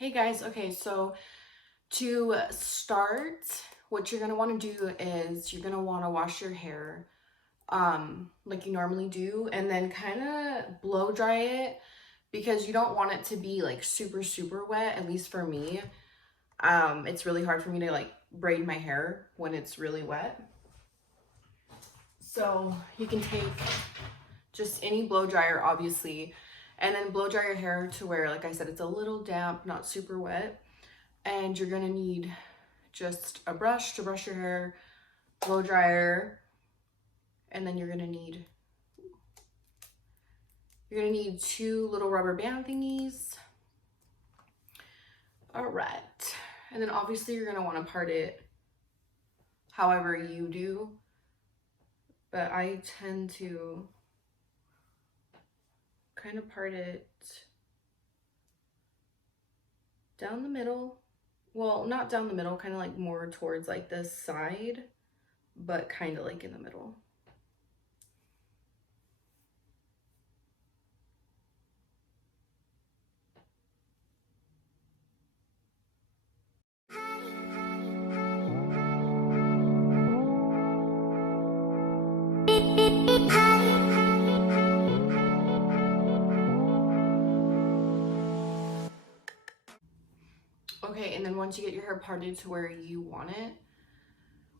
Hey guys, okay, so to start, what you're gonna want to do is you're gonna want to wash your hair like you normally do, and then kind of blow dry it because you don't want it to be like super wet, at least for me. It's really hard for me to like braid my hair when it's really wet. So you can take just any blow dryer, obviously, and then blow dry your hair to where, like I said, it's a little damp, not super wet. And you're gonna need just a brush to brush your hair, blow dryer, and then you're gonna need two little rubber band thingies. All right, and then obviously you're gonna want to part it however you do, but I tend to kind of part it down the middle. Well, not down the middle, kind of like more towards like this side, but kind of like in the middle. Okay, and then once you get your hair parted to where you want it,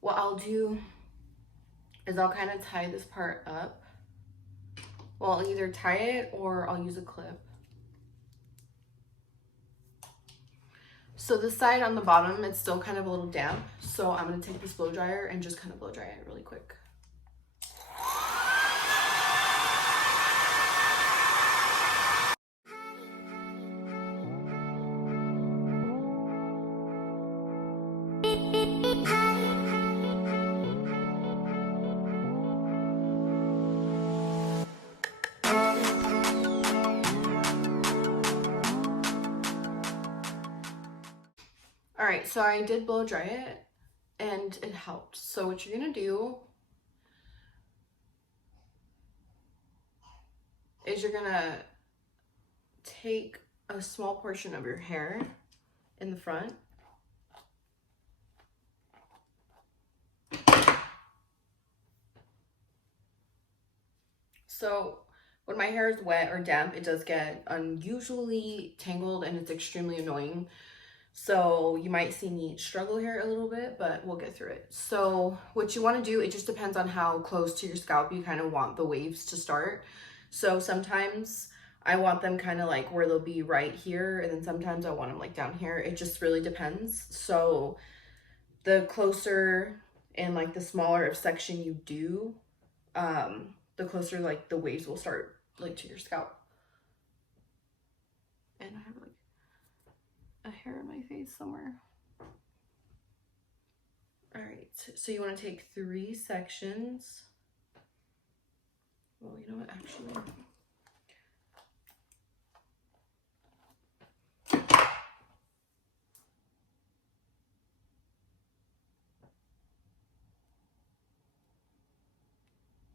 what I'll do is I'll kind of tie this part up. Well, I'll either tie it or I'll use a clip. So the side on the bottom, it's still kind of a little damp. So I'm gonna take this blow dryer and just kind of blow dry it really quick. All right, so I did blow dry it and it helped. So what you're gonna do is you're gonna take a small portion of your hair in the front. So when my hair is wet or damp, it does get unusually tangled and it's extremely annoying. So you might see me struggle here a little bit, but we'll get through it. So what you want to do, it just depends on how close to your scalp you kind of want the waves to start. So sometimes I want them kind of like where they'll be right here, and then sometimes I want them like down here. It just really depends. So the closer and like the smaller of section you do, the closer like the waves will start like to your scalp. And I have like a hair in my face somewhere. All right, so you want to take 3 sections. Well, you know what, actually.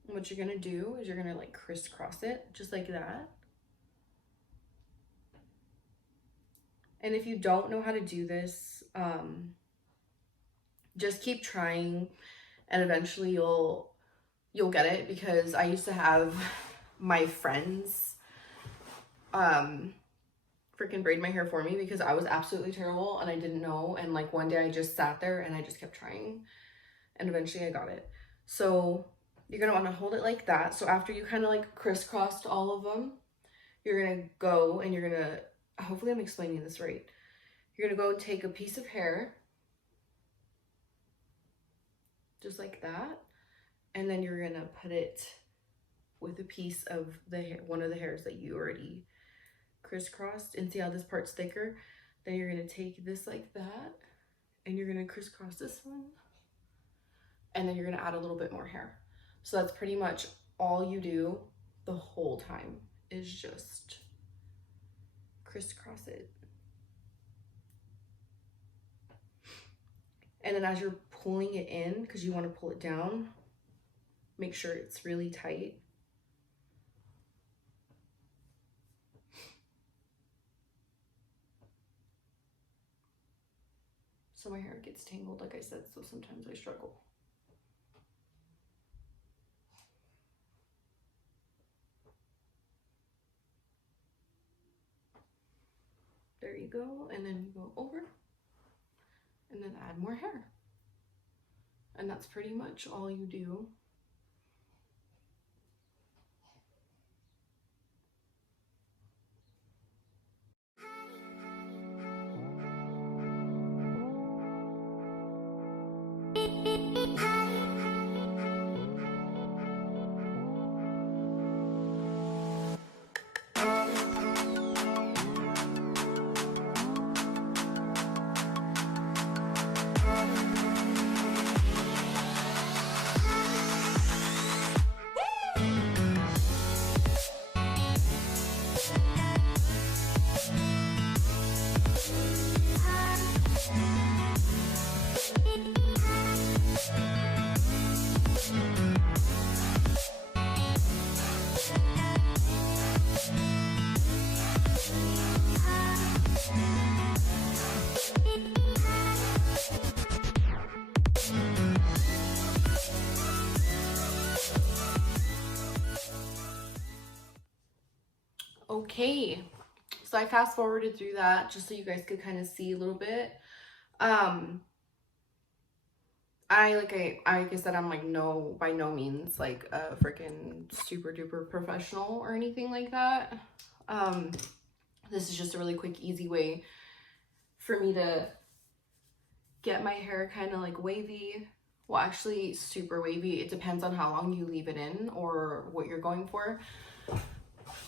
What you're gonna do is you're gonna like crisscross it just like that. And if you don't know how to do this, just keep trying and eventually you'll get it, because I used to have my friends freaking braid my hair for me because I was absolutely terrible and I didn't know, and like one day I just sat there and I just kept trying and eventually I got it. So you're gonna want to hold it like that. So after you kind of like crisscrossed all of them, you're gonna go and you're gonna, hopefully I'm explaining this right, you're gonna go take a piece of hair just like that, and then you're gonna put it with a piece of the hair, one of the hairs that you already crisscrossed, and see how this part's thicker. Then you're gonna take this like that and you're gonna crisscross this one, and then you're gonna add a little bit more hair. So that's pretty much all you do the whole time, is just crisscross it. And then as you're pulling it in, because you want to pull it down, make sure it's really tight. So my hair gets tangled, like I said, so sometimes I struggle. There you go, and then you go over and then add more hair. And that's pretty much all you do. Okay, so I fast forwarded through that just so you guys could kind of see a little bit. Like I said, I'm like by no means like a freaking super duper professional or anything like that. This is just a really quick, easy way for me to get my hair kind of like wavy. Well, actually super wavy. It depends on how long you leave it in or what you're going for.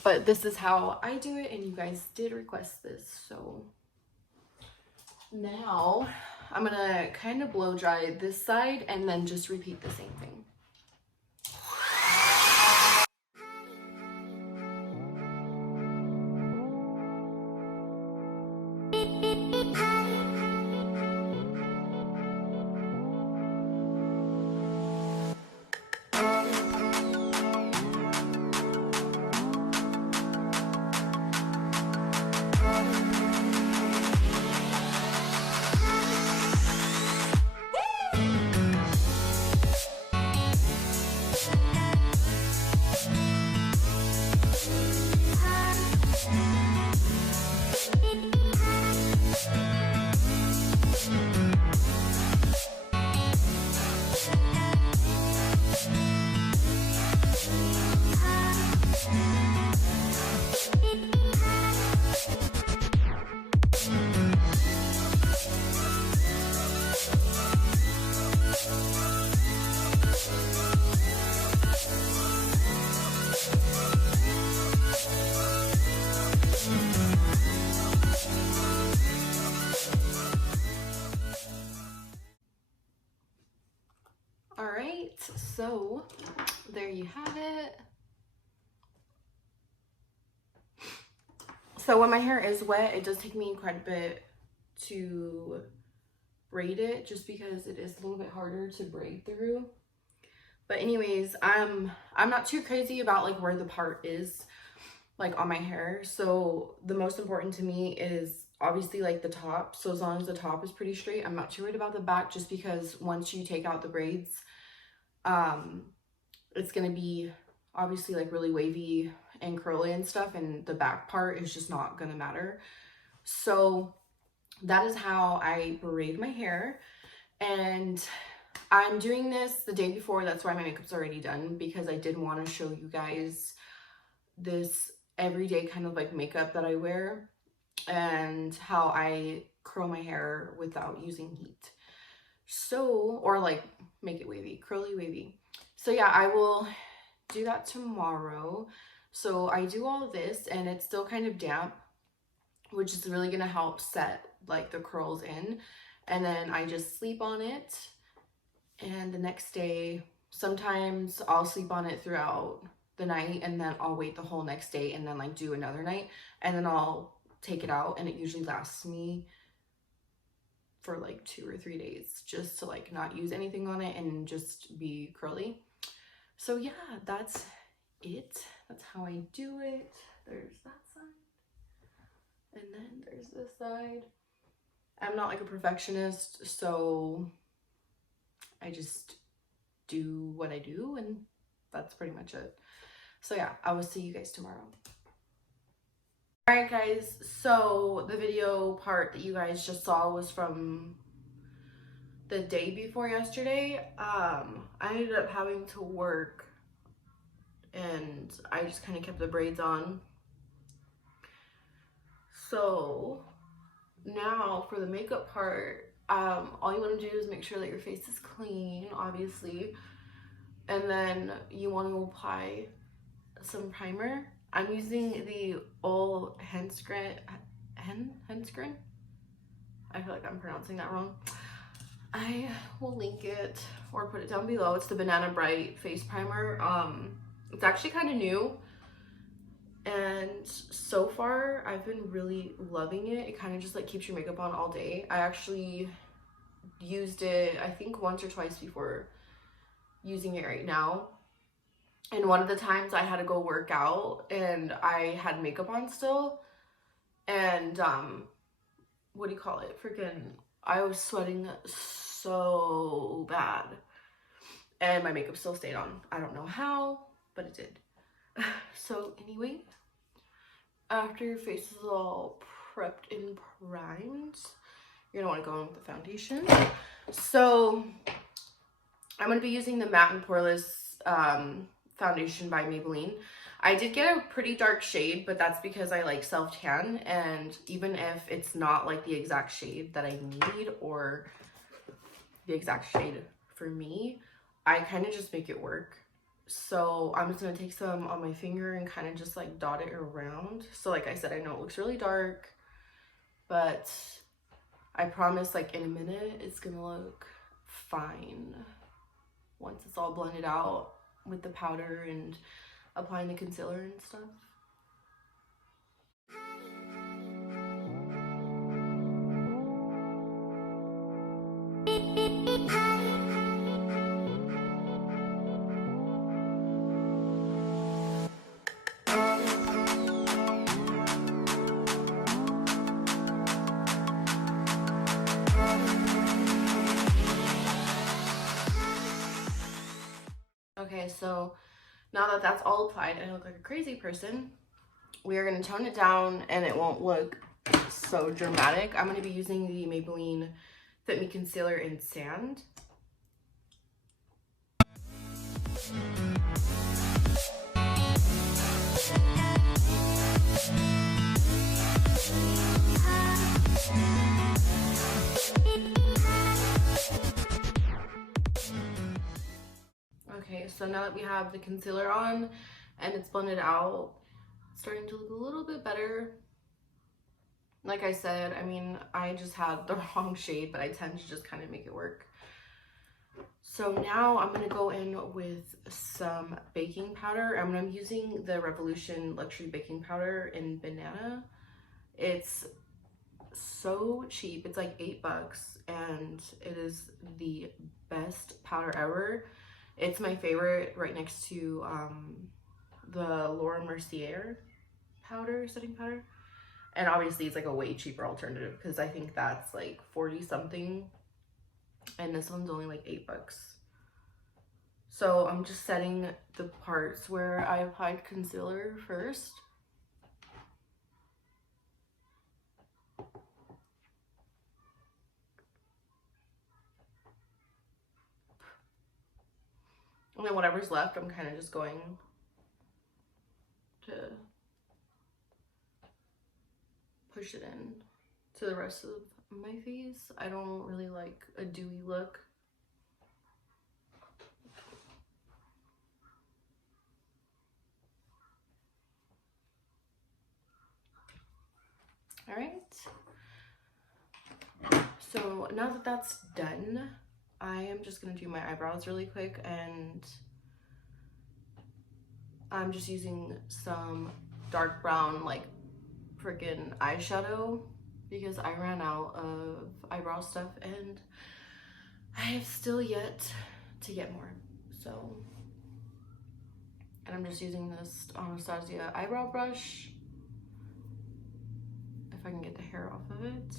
But this is how I do it, and you guys did request this, so now I'm gonna kind of blow dry this side and then just repeat the same thing. All right, so there you have it. So when my hair is wet, it does take me quite a bit to braid it just because it is a little bit harder to braid through. But anyways, I'm not too crazy about like where the part is like on my hair. So the most important to me is obviously like the top. So as long as the top is pretty straight, I'm not too worried about the back, just because once you take out the braids, it's gonna be obviously like really wavy and curly and stuff, and the back part is just not gonna matter. So that is how I braid my hair, and I'm doing this the day before. That's why my makeup's already done, because I did want to show you guys this everyday kind of like makeup that I wear and how I curl my hair without using heat. So, or like make it wavy, curly wavy. So yeah, I will do that tomorrow. So I do all this and it's still kind of damp, which is really gonna help set like the curls in. And then I just sleep on it, and the next day, sometimes I'll sleep on it throughout the night, and then I'll wait the whole next day and then like do another night, and then I'll take it out, and it usually lasts me for like 2 or 3 days just to like not use anything on it and just be curly. So yeah, that's it. That's how I do it. There's that side, and then there's this side. I'm not like a perfectionist, so I just do what I do, and that's pretty much it. So yeah, I will see you guys tomorrow. Alright guys, so the video part that you guys just saw was from the day before yesterday. I ended up having to work and I just kind of kept the braids on. So now for the makeup part, all you want to do is make sure that your face is clean, obviously, and then you want to apply some primer. I'm using the All Henskren. I feel like I'm pronouncing that wrong. I will link it or put it down below. It's the Banana Bright face primer. It's actually kind of new, and so far I've been really loving it. It kind of just like keeps your makeup on all day. I actually used it I think once or twice before using it right now, and one of the times I had to go work out and I had makeup on still, and what do you call it, freaking I was sweating so bad and my makeup still stayed on. I don't know how, but it did. So anyway, after your face is all prepped and primed, you're gonna want to go in with the foundation. So I'm gonna be using the Matte and Poreless foundation by Maybelline. I did get a pretty dark shade, but that's because I like self-tan, and even if it's not like the exact shade that I need or the exact shade for me, I kind of just make it work. So I'm just gonna take some on my finger and kind of just like dot it around. So like I said, I know it looks really dark, but I promise like in a minute it's gonna look fine once it's all blended out with the powder and applying the concealer and stuff. Okay, so now that that's all applied and I look like a crazy person, we are going to tone it down and it won't look so dramatic. I'm going to be using the Maybelline Fit Me Concealer in Sand. Okay, so now that we have the concealer on and it's blended out, it's starting to look a little bit better. Like I said, I mean, I just had the wrong shade, but I tend to just kind of make it work. So now I'm going to go in with some baking powder. I'm using the Revolution Luxury Baking Powder in Banana. It's so cheap. It's like $8 and it is the best powder ever. It's my favorite right next to the Laura Mercier powder, setting powder. And obviously it's like a way cheaper alternative because I think that's like 40 something and this one's only like $8. So I'm just setting the parts where I applied concealer first. And then whatever's left, I'm kind of just going to push it in to the rest of my face. I don't really like a dewy look. All right. So now that that's done, I am just gonna do my eyebrows really quick, and I'm just using some dark brown like freaking eyeshadow because I ran out of eyebrow stuff and I have still yet to get more. So, and I'm just using this Anastasia eyebrow brush if I can get the hair off of it.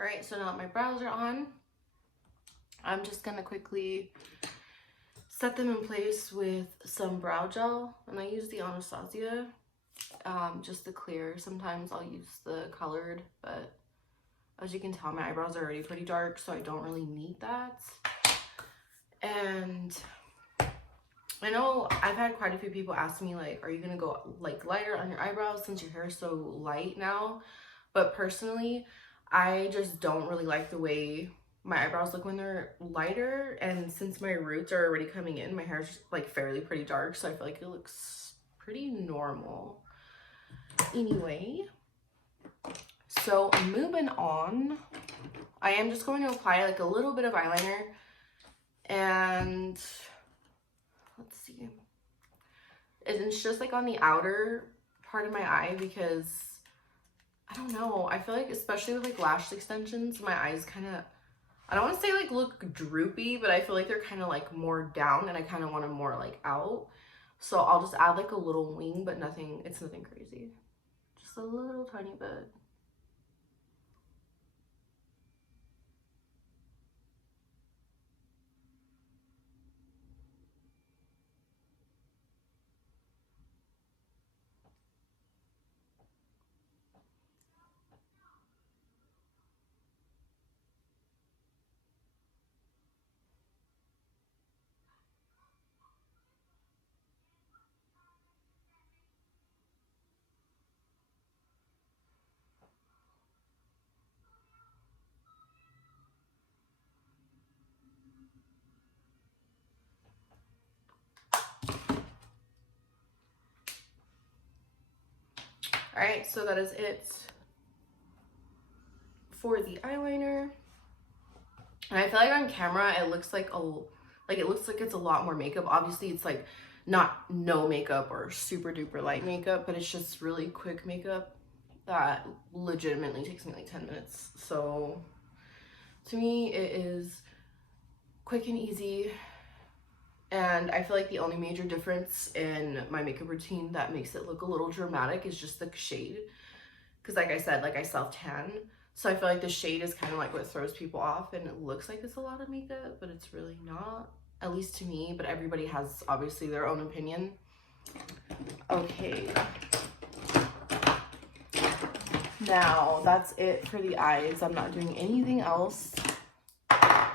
All right, so now that my brows are on, I'm just gonna quickly set them in place with some brow gel, and I use the Anastasia, just the clear. Sometimes I'll use the colored, but as you can tell, my eyebrows are already pretty dark, so I don't really need that. And I know I've had quite a few people ask me, like, are you gonna go like lighter on your eyebrows since your hair is so light now? But personally, I just don't really like the way my eyebrows look when they're lighter, and since my roots are already coming in, my hair's like fairly pretty dark, so I feel like it looks pretty normal. Anyway, so moving on, I am just going to apply like a little bit of eyeliner, and let's see, it's just like on the outer part of my eye, because I don't know, I feel like especially with like lash extensions, my eyes kind of, I don't want to say like look droopy, but I feel like they're kind of like more down, and I kind of want them more like out. So I'll just add like a little wing, but nothing, it's nothing crazy. Just a little tiny bit. All right, so that is it for the eyeliner. And I feel like on camera it looks like it's a lot more makeup. Obviously it's like not no makeup or super duper light makeup, but it's just really quick makeup that legitimately takes me like 10 minutes. So to me it is quick and easy. And I feel like the only major difference in my makeup routine that makes it look a little dramatic is just the shade. Because like I said, like I self-tan. So I feel like the shade is kind of like what throws people off, and it looks like it's a lot of makeup, but it's really not. At least to me, but everybody has obviously their own opinion. Okay. Now, that's it for the eyes. I'm not doing anything else. I'm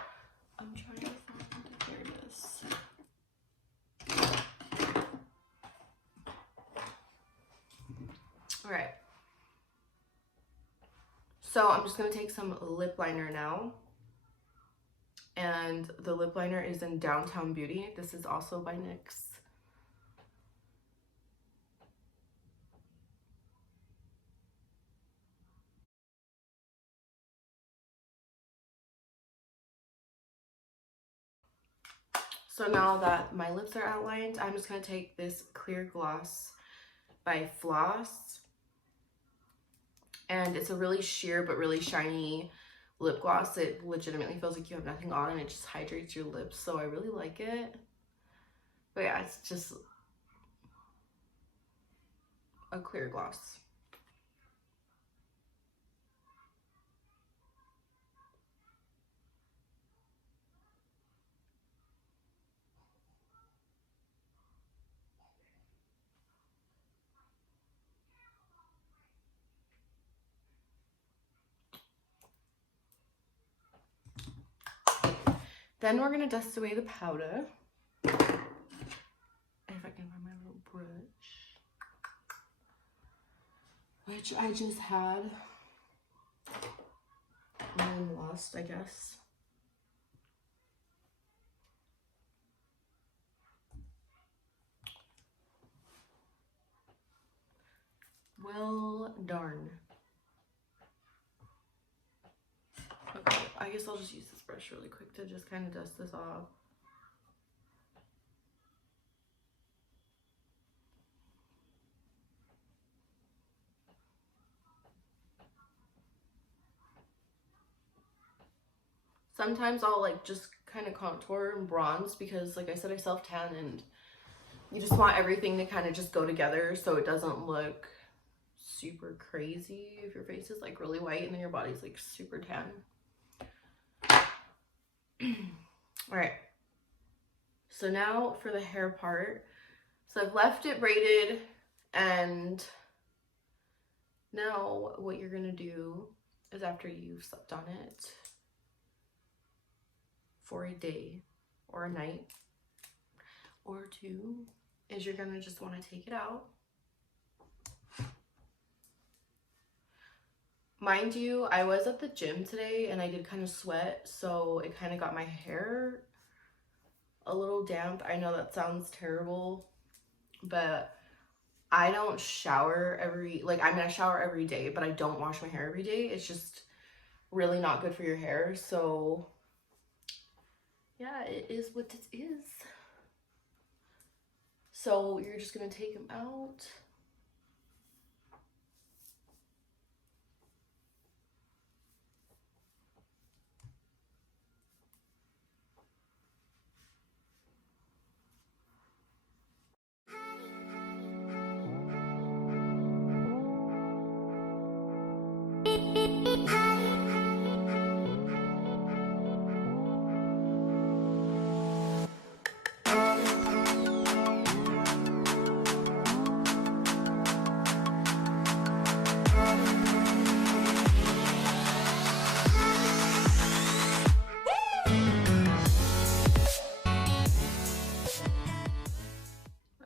trying to find, there it is. All right. So I'm just gonna take some lip liner now. And the lip liner is in Downtown Beauty. This is also by NYX. So now that my lips are outlined, I'm just gonna take this clear gloss by Floss. And it's a really sheer but really shiny lip gloss. It legitimately feels like you have nothing on, and it just hydrates your lips, so I really like it. But yeah, it's just a clear gloss. Then we're gonna dust away the powder. If I can find my little brush, which I just had and then lost, I guess. Well, darn. Okay, I guess I'll just use this brush really quick to just kind of dust this off. Sometimes I'll like just kind of contour and bronze, because like I said, I self-tan, and you just want everything to kind of just go together so it doesn't look super crazy if your face is like really white and then your body's like super tan. All right, so now for the hair part. So I've left it braided, and now what you're gonna do is, after you've slept on it for a day or a night or two, is you're gonna just want to take it out. Mind you, I was at the gym today and I did kind of sweat, so it kind of got my hair a little damp. I know that sounds terrible, but I don't shower I shower every day, but I don't wash my hair every day. It's just really not good for your hair. So yeah, it is what it is. So you're just gonna take them out.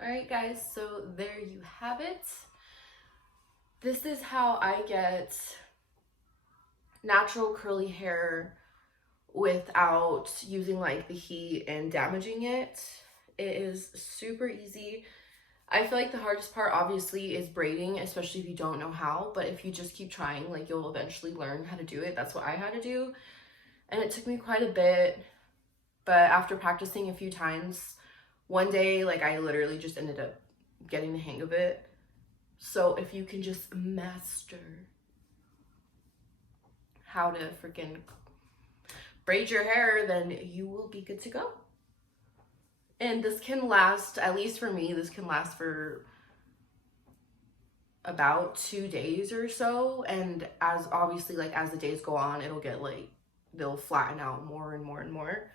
Alright guys, so there you have it. This is how I get natural curly hair without using like the heat and damaging it. It is super easy. I feel like the hardest part obviously is braiding, especially if you don't know how, but if you just keep trying, like, you'll eventually learn how to do it. That's what I had to do, and it took me quite a bit, but after practicing a few times, one day, like, I literally just ended up getting the hang of it. So if you can just master how to freaking braid your hair, then you will be good to go. And this can last, at least for me, this can last for about 2 days or so. And as obviously, like, as the days go on, it'll get like, they'll flatten out more and more and more.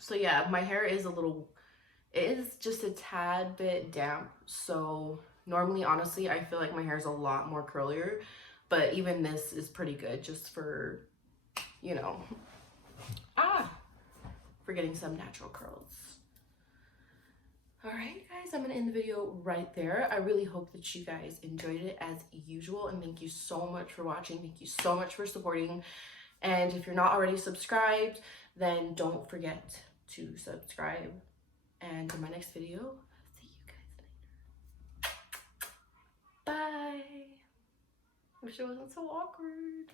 So yeah, my hair is it is just a tad bit damp. So normally, honestly, I feel like my hair is a lot more curlier, but even this is pretty good just for, you know, for getting some natural curls. All right, guys, I'm gonna end the video right there. I really hope that you guys enjoyed it as usual, and thank you so much for watching. Thank you so much for supporting. And if you're not already subscribed, then don't forget to subscribe. And in my next video, see you guys later. Bye. Wish it wasn't so awkward.